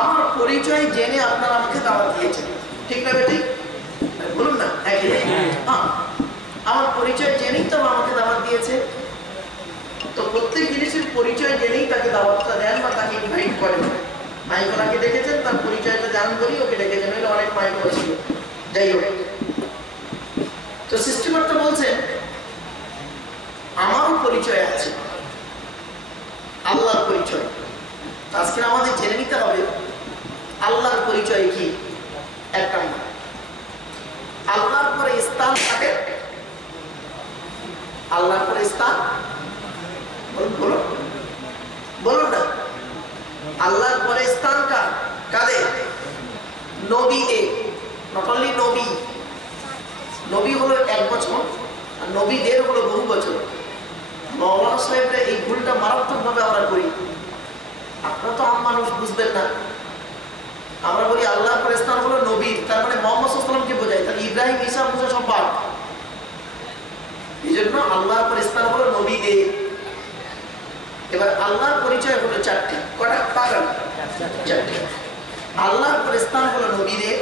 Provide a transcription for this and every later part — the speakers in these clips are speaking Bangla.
আমার পরিচয় জেনে আপনারা আমাকে দাওয়াত দিয়েছেন, ঠিক না বেটি? বলুন না। হ্যাঁ, আমার পরিচয় জেনেই তো আমাকে দাওয়াত দিয়েছে। তো প্রত্যেক জিনিসের পরিচয় জেনেই তাকে দাওয়াতটা দেন বা তাকে ইনভাইট করেন। মাইকোলাকে ডেকেছেন, তার পরিচয়টা জানান বলি ওকে ডেকেছেন, হইলে অনেক মাইকোলা ছিল। যাই হোক, তো সৃষ্টিকর্তা বলছেন আমারও পরিচয় আছে, আল্লাহর পরিচয়। আজকে আমাদের জেনে নিতে হবে আল্লাহর পরিচয় কি। এক নম্বর, আল্লাহর পরে স্থান থাকে। আল্লাহর পরে স্থান বলুন বলুন না। আল্লাহর পরে স্থান কাদের? নবী। নট অনলি নবী, নবী হলো এক বছর আর নবীদের হলো বহু বছর। মৌলানা সাহেবরা এই ভুলটা মারাত্মকভাবে আমরা করি। আপনারা তো আম মানুষ, বুঝবেন না। আমরা বলি আল্লাহর পরে স্থান হলো নবী, তার মানে মুহাম্মদ সাল্লাল্লাহু আলাইহি ওয়াসাল্লামকে বোঝায়। তাহলে ইব্রাহিম, ঈসা, মুসা সব বাদ। এই জন্য আল্লাহর পরে স্থান হলো নবীদের। এবার আল্লাহর পরিচয় হলো চারটি। কটা পাগল? চারটি। আল্লাহর পরে স্থান হলো নবীদের,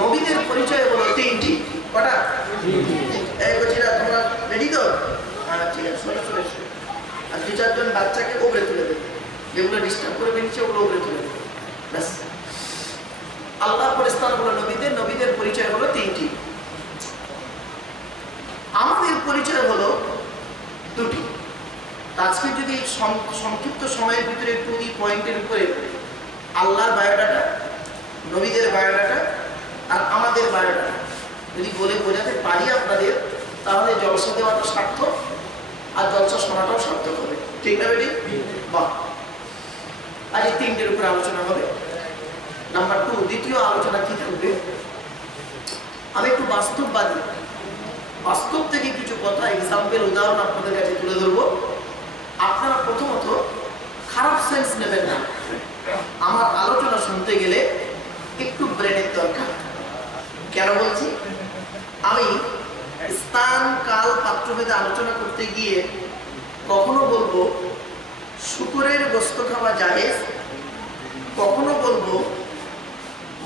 নবীদের পরিচয় হলো তিনটি। কটা? এই বচিরা তোমরা রেডি তো? হ্যাঁ, ঠিক আছে, শোনো শোনো। আর দু চারজন বাচ্চাকে ওপরে তুলে দেবে, যেগুলো ডিস্টার্ব করে বেরিয়েছে ওগুলো ওপরে তুলে দেবে। ব্যাস। আল্লাহর পরে স্থান হলো নবীদের, নবীদের পরিচয় হলো তিনটি। আমাদের পরিচয় হলো দুটি। আজকে যদি সংক্ষিপ্ত সময়ের ভিতরে একটু এই পয়েন্টের উপরে আল্লাহর বায়োডাটা, নবীদের বায়োডাটা আর আমাদের বায়োডাটা যদি বলে বোঝাতে পারি আপনাদের, তাহলে জলসা দেওয়াটা সার্থক আর জলসা শোনাটাও সার্থক হবে, ঠিক না বেটি? বাহ। আজ এই তিনটের উপরে আলোচনা হবে। নাম্বার 2, দ্বিতীয় আলোচনা কি থাকবে? আমি একটু বাস্তববাদী, বাস্তব থেকে কিছু কথা, এক্সাম্পল, উদাহরণ আপনাদের কাছে তুলে ধরবো। আপনারা প্রথমত খারাপ সেন্স নেবেন না। আমার আলোচনা শুনতে গেলে একটু ব্রেনের দরকার। কেন বলছি? আমি স্থান, কাল, পাত্রভেদে আলোচনা করতে গিয়ে কখনো বলবো শুকরের গোশত খাওয়া জায়েজ, কখনো বলবো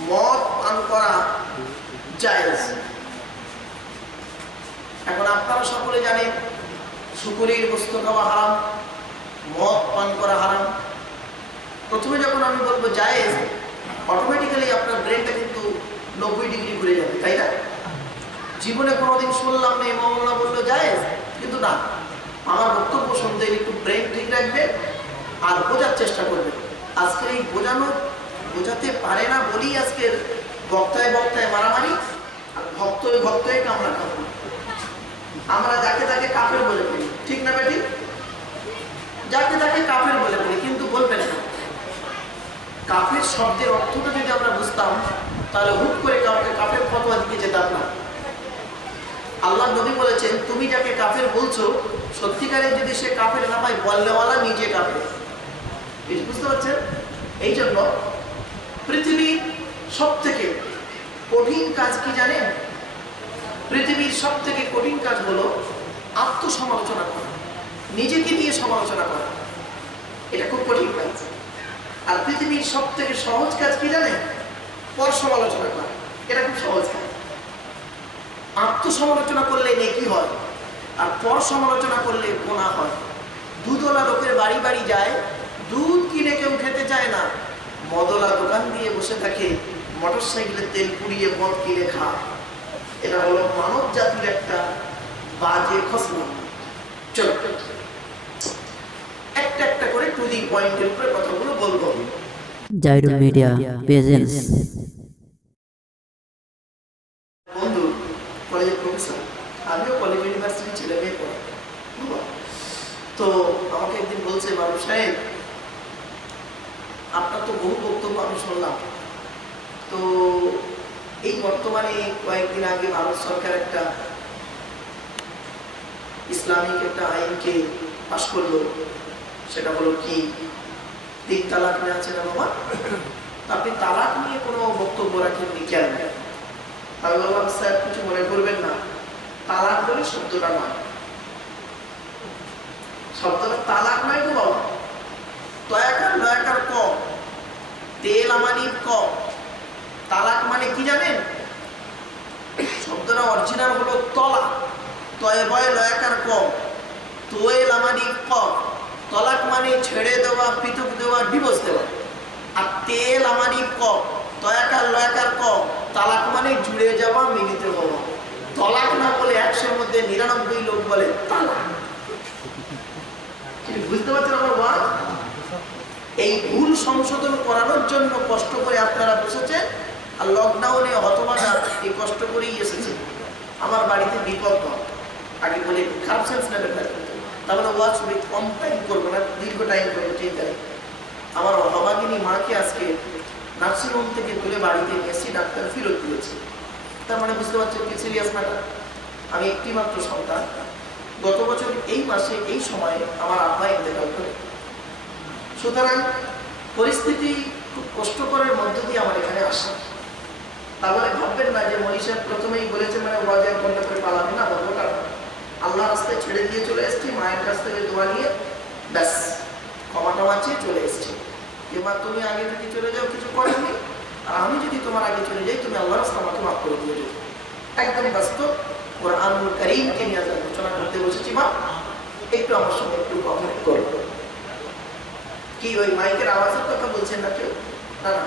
মদ পান করা জায়েজ। এখন আপনারা সকলে জানেন শুকরের গোশত খাওয়া হারাম, মদ পান করা হারাম। প্রথমে যখন আমি বলবো জায়েজ, অটোমেটিক্যালি আপনার ব্রেনটা কিন্তু 90 ডিগ্রি ঘুরে যাবে, তাই না? জীবনে কোনোদিন শুনলাম না মৌলানা বললো জায়েজ, কিন্তু না। আমার বক্তব্য শুনতে একটু ব্রেন ঠিক রাখবে আর বোঝার চেষ্টা করবে। আজকের এই বোঝাতে পারে না বলেই আজকের বক্তায় বক্তায় মারামারি আর ভক্তই কামড়া কামড়া। আমরা যাকে তাকে কাফের বলে ফেলি, ঠিক না বেটি? যাকে তাকে কাফের বলে ফেলি, কিন্তু বলবেন না। কাফের শব্দের অর্থটা যদি আমরা বুঝতাম, তাহলে হুট করে কাউকে কাফের ফতোয়া দিতে যেতাম না। আল্লাহ নবী বলেছেন, তুমি যাকে কাফের বলছো, সত্যিকারে যদি সে কাফের না হয়, বললেওয়ালা নিজে কাফের। বুঝতে পারছেন? এই জন্য পৃথিবীর সব থেকে কঠিন কাজ কি জানেন? পৃথিবীর সব থেকে কঠিন কাজ হলো আত্মসমালোচনা করা, নিজেকে নিয়ে সমালোচনা করা। এটা খুব কঠিন কাজ। আর পৃথিবীর সব থেকে সহজ কাজ কি জানেন? পর সমালোচনা করা। এটা খুব সহজ কাজ। আত্মসমালোচনা করলে নেকি হয়, আর পর সমালোচনা করলে গুনাহ হয়। দুধওয়ালা লোকের বাড়ি বাড়ি যায়, দুধ কিনে কেউ খেতে চায় না, মদওয়ালা দোকান দিয়ে বসে থাকে, মোটরসাইকেলের তেল পুড়িয়ে মদ কিনে খায়। এটা হলো মানব জাতির একটা বাজে খসলা। চলো একটা একটা করে টু দি পয়েন্টের উপরে কথাগুলো বলবো। Jairul media presence. বন্ধু কলেজের প্রফেসর, আমিও কলেজ ইউনিভার্সিটির ছেলে মেয়ে পড়াই। তো আমাকে একদিন বলছে, বাবু সাহেব আপনার তো বহু বক্তব্য আমি শুনলাম, তো এই বর্তমানে কয়েকদিন আগে ভারত সরকার একটা ইসলামিক একটা আইনকে পাশ করলো, সেটা হলো কি 3 তালাক নিয়ে আছে না বাবা? আপনি তালাক নিয়ে কোনো বক্তব্য রাখেননি কেন? আমি বললাম, স্যার কিছু মনে করবেন না, তালাক বলে শব্দটা নয়, শব্দটা তালাক নয় তো বাবা, তয়াকার নয়াকার ক, তে লামানি ক। তালাক মানে কি জানেন? শব্দটা অরিজিনাল হলো তলা, তয় বয় লয়াকার ক, তোয়ে লামানি ক। তলাক মানে ছেড়ে দেওয়া, পৃথক দেওয়া, ডিভোর্স দেওয়া। আর তেল আমানি ক, তয়াকার লয়াকার ক, তালাক মানে জুড়ে যাওয়া, মিলিত হওয়া। তলাক না বলে 100-এর মধ্যে 99 লোক বলে তালাক। বুঝতে পারছেন আমার ওয়াজ? এই ভুল সংশোধন করানোর জন্য কষ্ট করে আপনারা বসেছেন, আর লকডাউনে হতবাগা এই কষ্ট করেই এসেছেন। আমার বাড়িতে বিপদ কম, আগে বলে খারাপ সেন্স নেবেন না, তাহলে ওয়াজ কম টাইম করবো না, দীর্ঘ টাইম করবো, চিন্তা নেই। আমার অভাগিনী মাকে আজকে নার্সিংহোম থেকে তুলে বাড়িতে নিয়ে এসে ডাক্তার ফেরত দিয়েছে। তার মানে বুঝতে পারছেন কি সিরিয়াস ম্যাটার। আমি একটি মাত্র সন্তান। গত বছর এই মাসে এই সময়ে আমার আব্বা ইন্তেকাল করে। সুতরাং পরিস্থিতি খুব কষ্টকরের মধ্য দিয়ে আমার এখানে আসা। তাহলে ভাববেন না যে মনীষ সাহেব প্রথমেই বলেছে মানে ওয়াজে ঘন্টা করে পালাবে না, বলবোটা আল্লাহ রাস্তায় ছেড়ে দিয়ে চলে এসেছি, মায়ের কাছ থেকে দোয়া নিয়ে ব্যাস ক্ষমা টমা চেয়ে চলে এসেছি। এবার তুমি আগে যদি চলে যাও কিছু করেননি, আর আমি যদি তোমার আগে চলে যাই তুমি আল্লাহ রাস্তা আমাকে মাফ করে দিয়ে যাও। একদম বাস্তব কোরআনুল কারীমকে নিয়ে আলোচনা করতে বসেছি। মা একটু আমার সঙ্গে একটু কমেন্ট করো। কি ওই মাইকের আওয়াজের কথা বলছেন না কেউ? না না,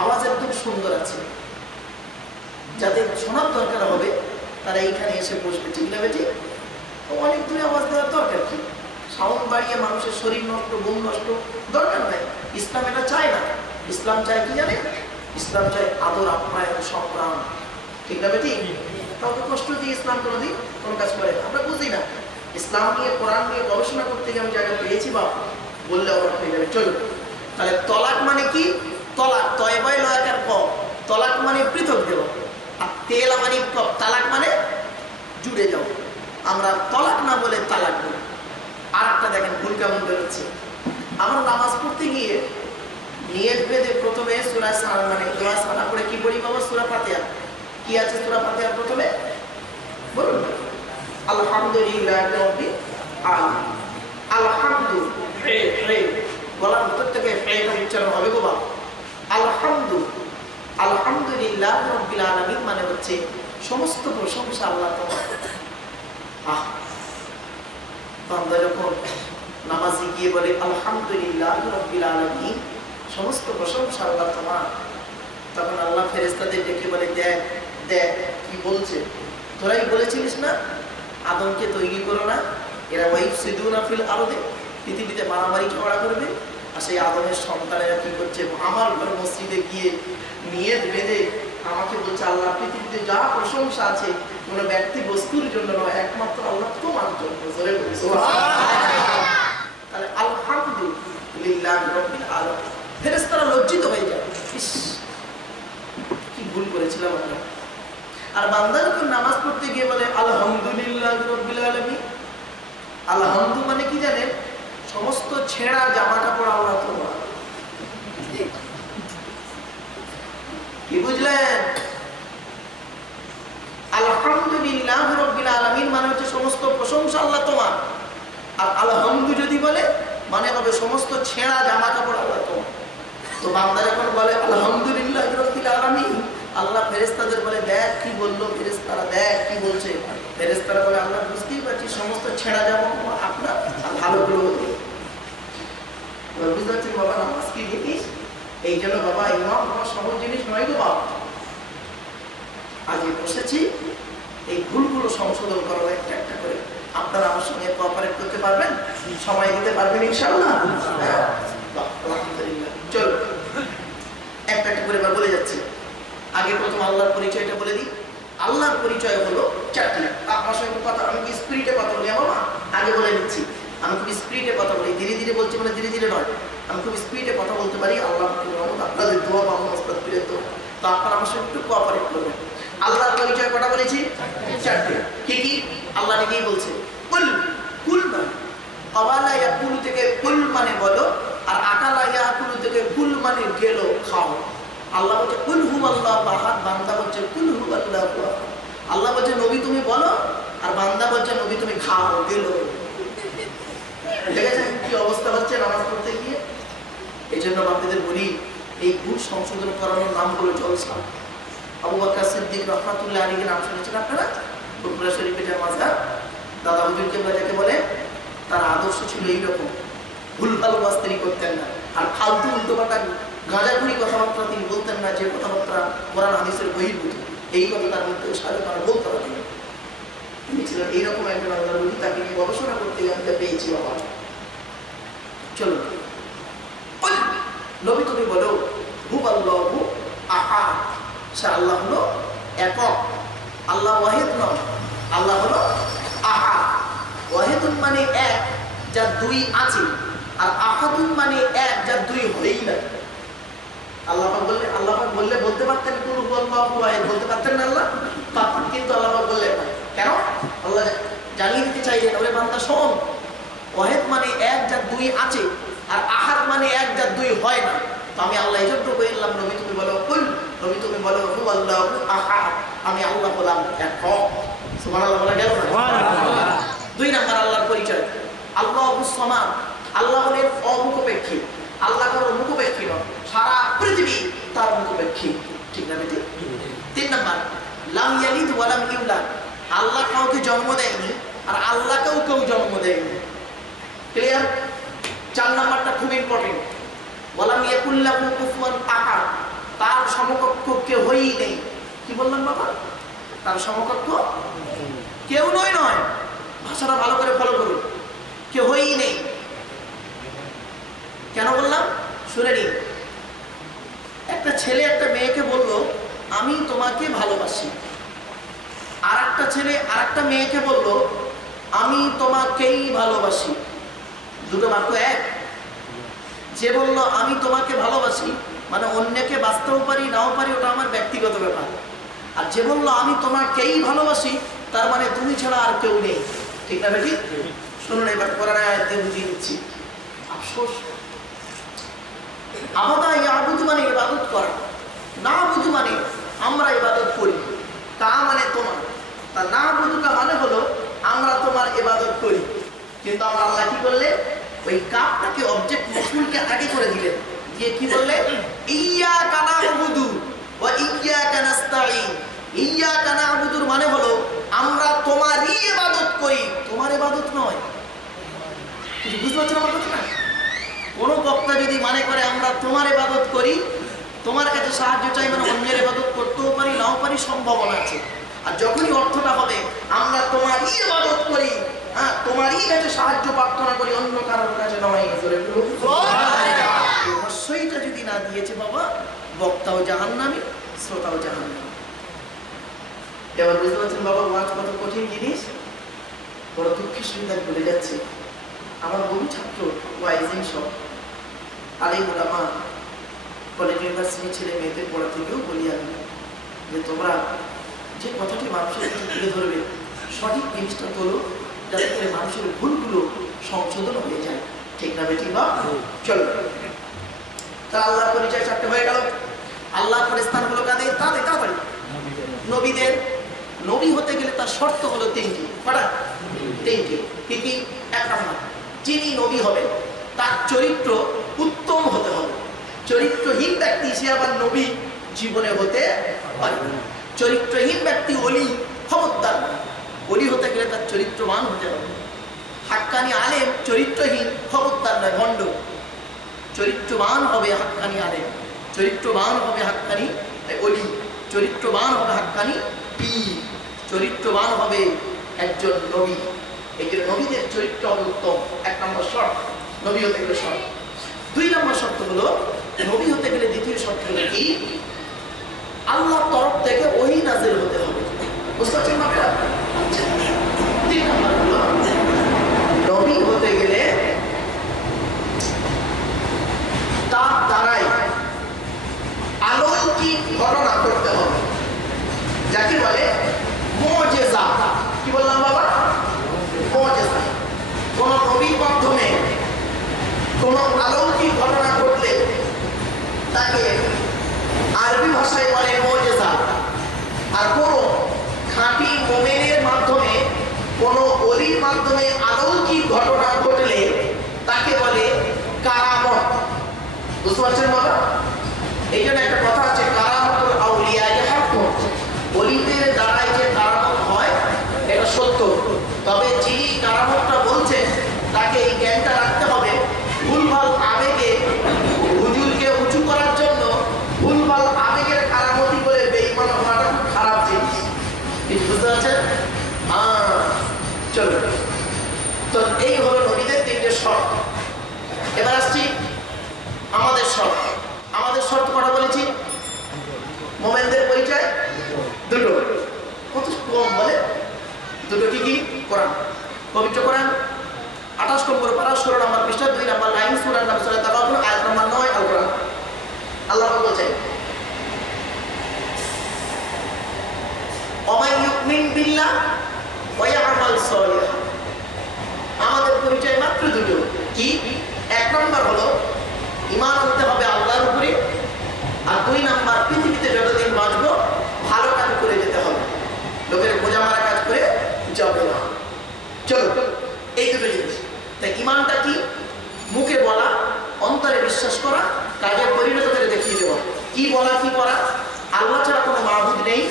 আওয়াজ একদম সুন্দর আছে, যাদের শোনার দরকার হবে তারা এইখানে এসে বসবে, ঠিক না বেটি? অনেক দূরে আওয়াজ দেওয়ার দরকার কি? সাউন্ড বাড়িয়ে মানুষের শরীর নষ্ট, ঘুম নষ্ট দরকার নাই। ইসলাম এটা চায় না। ইসলাম চায় কি জানে? ইসলাম চায় আদর, আপ্যায়ন, সংগ্রাম, ঠিক না বেটি? কাউকে কষ্ট দিয়ে ইসলাম কোনোদিন কোনো কাজ করে আমরা বুঝি না। ইসলাম নিয়ে, কোরআন নিয়ে গবেষণা করতে গিয়ে আমি জায়গা পেয়েছি বা বললে অবাক হয়ে যাবে। চলো তাহলে তলাক মানে কি? তলাক তয়বাই লয়াকার ক, তলাক মানে পৃথক দেওয়া। আর তেল মানে ক, তালাক মানে জুড়ে যাও। আমরা তলাক না বলে তালাক বলি। আর একটা দেখেন ভুল কেমন বেরোচ্ছে। আমরা নামাজ পড়তে গিয়ে নিয়ত বেঁধে প্রথমে সূরা মানে দোয়া সানা করে কি পড়ি বাবা? সূরা ফাতিহা। কি আছে সূরা ফাতিহার প্রথমে? বলুন। আলহামদুলিল্লাহি রাব্বিল আলামিন। আলহামদু হে হে, গলার ভিতর থেকে হেটা উচ্চারণ হবে গো বাবা। আলহামদুলিল্লাহি রাব্বিল আলামিন মানে হচ্ছে সমস্ত প্রশংসা আল্লাহ তোমার। বান্দা যখন নামাজে গিয়ে বলে আলহামদুলিল্লাহি রাব্বিল আলামিন, সমস্ত প্রশংসা আল্লাহ তোমার, তখন আল্লাহ ফেরেশতাদের ডেকে বলে দেখ দেখ কি বলছে। তোরাই বলেছিলিস না আদমকে তৈরি করো না, এরা ওয়াইফসিদুনা ফিল আরদে, পৃথিবীতে মারামারি ঝগড়া করবে। আর সেই আদমের সন্তানেরা কি করছে? আমার ঘর মসজিদে গিয়ে নিয়ত বেঁধে আমাকে বলছে আল্লাহ পৃথিবীতে যা প্রশংসা আছে কোনো ব্যক্তি বস্তুর জন্য নয়, একমাত্র আল্লাহ তোমার জন্য। তাহলে আলহামদুলিল্লাহি রাব্বিল আলামিন। ফেরেশতারা লজ্জিত হয়ে যায়, ইস কি ভুল করেছিলাম আমরা। আর বান্দা যখন নামাজ পড়তে গিয়ে বলে আলহামদুলিল্লাহি রাব্বিল আলামিন, আলহামদু মানে কি জানেন? সমস্ত ছেঁড়া জামা কাপড় আল্লাহ তোমার। কি বুঝলেন? আলহামদুলিল্লাহি রাব্বিল আলামিন মানে হচ্ছে সমস্ত প্রশংসা আল্লাহ তোমার। আর আলহামদু যদি বলে মানে হবে সমস্ত ছেঁড়া জামা কাপড় আল্লাহ তোমার। তো বান্দা যখন বলে আলহামদুলিল্লাহি রাব্বিল আলামিন, আল্লাহ ফেরেশতাদের বলে দেখ কি বললো ফেরেশতারা, দেখ কি বলছে। ফেরেশতারা বলে আল্লাহ বুঝতেই পারছি সমস্ত ছেঁড়া জামা কাপড় আপনার, আর ভালোগুলো বুঝতে পারছেন বাবা? নামাজ কি জিনিস? এই জন্য বাবা ইমাম হওয়া সহজ জিনিস নয় গো বাবা। আজ বসেছি এই ভুলগুলো সংশোধন করার একটা একটা করে। আপনারা আমার সঙ্গে কোঅপারেট করতে পারবেন, সময় দিতে পারবেন ইনশাআল্লাহ? আলহামদুলিল্লাহ। চলো একটা একটা করে বলে যাচ্ছি। আগে প্রথম আল্লাহর পরিচয়টা বলে দিই। আল্লাহর পরিচয় হলো চারটি। আপনার সঙ্গে কথা আমি কি স্পিরিটে কথা বলি বাবা? আগে বলে নিচ্ছি, আমি খুব স্পিরিটে কথা বলি, ধীরে ধীরে বলছি মানে ধীরে ধীরে নয়, আমি খুব স্পিডে কথা বলতে পারি। আল্লাহ আপনাদের দোয়া বা মুস্তাগফিরের দোয়া, তো আপনারা আমার সঙ্গে একটু কোঅপারেট করবেন। আল্লাহর পরিচয় কটা বলেছি? চারটে। কি কি? আল্লাহ নিজেই বলছে কুল, কুল মানে আওয়ালা ইয়াকুল থেকে কুল মানে বলো, আর আকালা ইয়াকুল থেকে কুল মানে গেলো খাও। আল্লাহ বলছে কুল হুয়াল্লাহু আহাদ, বান্দা বলছে কুল হুয়াল্লাহু আহাদ। আল্লাহ বলছে নবী তুমি বলো, আর বান্দা বলছে নবী তুমি খাও, গেলো। দেখেছেন কি অবস্থা হচ্ছে নামাজ পড়তে গিয়ে? এই জন্য আপনাদের বলি এই ভুল সংশোধন করানোর নাম হলো জলসা। আবু বকর সিদ্দিক রাহমাতুল্লাহ আলাইহির নাম শুনেছেন আপনারা? ফুরফুরা শরীফে যে মাযহাব দাদা হুজুর কেবলা যাকে বলে, তার আদর্শ ছিল এইরকম, ভুলভাল ওয়াজ করতেন না, আর ফালতু উল্টোপাল্টা গাঁজাখুরি কথাবার্তা তিনি বলতেন না, যে কথাবার্তা কোরআন হাদিসের বহির্ভূত, এই কথা তার মধ্যে সাথে তারা বলতে পারেন। তিনি ছিলেন এইরকম একজন আল্লাহর ওলি, তাকে নিয়ে গবেষণা করতে গিয়ে আমি পেয়েছি বাবা। চলো নবী তুমি বলো হুয়াল্লাহু আহাদ, সে আল্লাহ হলো একক, আল্লাহ ওয়াহিদ নয়, আল্লাহ হলো আহাদ। ওয়াহিদুন মানে এক যার দুই আছে, আর আহাদুন মানে এক যার দুই হয়ই না। আল্লাহ পাক বললে বলতে পারতেন কুল হুয়াল্লাহু আহাদ, বলতে পারতেন না আল্লাহ পারতেন, কিন্তু আল্লাহ পাক বললেন না। কেন? আল্লাহ জানিয়ে দিতে চাইলেন, ওরে বান্দা শোন, ওয়াহিদ মানে এক যার দুই আছে, আর আহাদ মানে এক যার দুই হয় না। তো আমি আল্লাহ এজন্য বললাম নবী তুমি বলো কুল, নবী তুমি বলো হুয়াল্লাহু আহাদ, আমি আল্লাহ বললাম একক। সুবহানাল্লাহ বলা গেল না? দুই নাম্বার আল্লাহর পরিচয় আল্লাহুস সামাদ, আল্লাহ হলেন অমুখপেক্ষী, আল্লাহ কারো মুখপেক্ষী নয়, সারা পৃথিবী তার মুখপেক্ষী, ঠিক না বেটি? তিন নাম্বার লাম ইয়ালিদ ওয়া লাম ইউলাদ, আল্লাহ কাউকে জন্ম দেয়নি আর আল্লাহকেও কেউ জন্ম দেয়নি। ক্লিয়ার? চার নাম্বারটা খুব ইম্পর্টেন্ট, ওয়ালাম ইয়াকুল লাহু কুফুয়ান আহাদ, তার সমকক্ষ কেউই নেই। কি বললাম বাবা? তার সমকক্ষ কেউ নয়। ভাষাটা ভালো করে ফলো করুন, কেউই নেই। কেন বললাম শুনে নিন। একটা ছেলে একটা মেয়েকে বলল আমি তোমাকে ভালোবাসি, আর একটা ছেলে আর একটা মেয়েকে বলল আমি তোমাকেই ভালোবাসি, দুটো বাক্য এক। যে বলল আমি তোমাকে ভালোবাসি মানে অন্যকে বাঁচতেও পারি নাও পারি, ওটা আমার ব্যক্তিগত ব্যাপার। আর যে বলল আমি তোমাকেই ভালোবাসি, তার মানে তুমি ছাড়া আর কেউ নেই, ঠিক না বেটি? শুনুন এবার কোরআন আয়াত দিয়ে বুঝিয়ে দিচ্ছি। আফসোস, আবাদা ইয়াবুদু মানে ইবাদত করা, না বুধু মানে আমরা ইবাদত করি, তা মানে তোমার, তা না বুধুটা মানে হলো আমরা তোমার ইবাদত করি। কিন্তু আমরা আল্লাহ কি করলে ওই কাপটাকে অবজেক্ট মফুলকে আগে করে দিলেন, দিয়ে কি বললে ইয়্যাকা না'বুদু ওয়া ইয়্যাকা নাস্তাঈন। ইয়্যাকা না'বুদুর মানে হলো আমরা তোমারই ইবাদত করি, তোমার ইবাদত নয়। কিছু বুঝতে পারছেন আমার কথা না? কোনো বক্তা যদি মানে করে আমরা তোমার ইবাদত করি, তোমার কাছে সাহায্য চাই, মানে অন্যের ইবাদত করতেও পারি নাও পারি, সম্ভাবনা আছে। আর যখনই অর্থটা হবে আমরা তোমারই ইবাদত করি, হ্যাঁ তোমারই কাছে সাহায্য প্রার্থনা করি, অন্য কারোর কাছে নয়, অবশ্যইটা যদি না দিয়েছে বাবা, বক্তাও জাহান্নামী, শ্রোতাও জাহান্নামী। এবার বুঝতে পারছেন বাবা ওয়াজ কত কঠিন জিনিস। বড় দুঃখের সঙ্গে ভুলে যাচ্ছে আমার বহু ছাত্র ওয়াইজিং সব আলেম ওলামা, কলেজ ইউনিভার্সিটি ছেলে মেয়েদের পড়া থেকেও বলি আমি যে তোমরা যে কথাটি মানুষের কাছে তুলে ধরবে সঠিক জিনিসটা তোলো, যাতে করে মানুষের ভুলগুলো সংশোধন হয়ে যায়, ঠিক না বেটি? বা চলো, তা আল্লাহর পরিচয় চারটে হয়ে গেল। আল্লাহর পরিস্থান হলো কাদের? তাদের তাড়াতাড়ি নবীদের। নবী হতে গেলে তার শর্ত হলো তিনটি। কটা? তিনটি। কি কি? এক নম্বর, যিনি নবী হবেন তার চরিত্র উত্তম হতে হবে। চরিত্রহীন ব্যক্তি সে আবার নবী জীবনে হতে পারবে না। চরিত্রহীন ব্যক্তি ওলি খবরদার। ওলি হতে গেলে তার চরিত্রবান হতে হবে। হাক্কানি আলেম চরিত্রহীন খবরদার নয়, ভণ্ড। চরিত্রবান হবে হাক্কানি আলেম, চরিত্রবান হবে হাক্কানি ওলি, চরিত্রবান হবে হাক্কানি পীর, চরিত্রবান হবে একজন নবী। এই যে নবীদের চরিত্র হবে উত্তম, এক নম্বর শর্ত নবী হতে গেলে শর্ত। দুই নম্বর শর্ত হলো নবী হতে গেলে দ্বিতীয় শর্ত হলো কি? আল্লাহর তরফ থেকে ওহী নাযিল হতে হবে। বুঝতে পারছেন আপনারা? আচ্ছা, তিন নম্বর হলো নবী হতে গেলে তার দ্বারাই অলৌকিক ঘটনা করতে হবে, যাকে বলে মুজিজা। কি বললাম বাবা? মুজিজা। কোন নবীর মাধ্যমে কোন অলৌকিক ঘটনা ঘটলে তাকে আরবি ভাষায় বলে মুজিজা। আর কোন খাঁটি মুমিনের মাধ্যমে কোন ওলির মাধ্যমে অলৌকিক ঘটনা ঘটলে তাকে বলে কারামত। বুঝতে পারছেন বাবা? এই জন্য একটা কথা আছে, কারামাতুল আউলিয়া হাক্কুন, ওলিদের দ্বারাই যে কারামত হয় এটা সত্য। তবে যিনি কারামতটা বলছেন তাকে এই জ্ঞানটা রাখতে হবে, ভুলভাল আবেগে হুজুরকে উঁচু করার জন্য ভুলভাল আবেগের কারামতি বলে বেঈমান হওয়াটা খুব খারাপ জিনিস। বুঝতে পারছেন? চলো, তো এই হলো নবীদের তিনটে শর্ত। এবার আসছি আমাদের শর্ত। আমাদের শর্ত কটা বলেছি? মোমেনদের পরিচয় দুটো। কত কম বলে? দুটো কি কি? কোরআন, পবিত্র কোরআন 28 নম্বর পারা 16 নম্বর পৃষ্ঠা 2 নম্বর লাইন সূরা নাম সূরা তাকাবুর আয়াত নম্বর 9 আল কোরআন। আল্লাহ বলছেন, ওয়া ইউমিন বিল্লাহ ওয়া ইয়ামাল সালিহান। আমাদের পরিচয় মাত্র দুটো। কি? এক নম্বর হলো ঈমান আনতে হবে আল্লাহর উপরে, আর 2 নম্বর পৃথিবীতে যতদিন বাঁচবো ভালো কাজ করে যেতে হবে, লোকের বোঝা মারা কাজ করে যাবে না। চলো, এই দুটো জিনিস। তাই ঈমানটা কি? মুখে বলা, অন্তরে বিশ্বাস করা, কাজে পরিণত করে দেখিয়ে দেওয়া। কি বলা, কি করা? আল্লাহ ছাড়া কোনো মাবুদ নেই,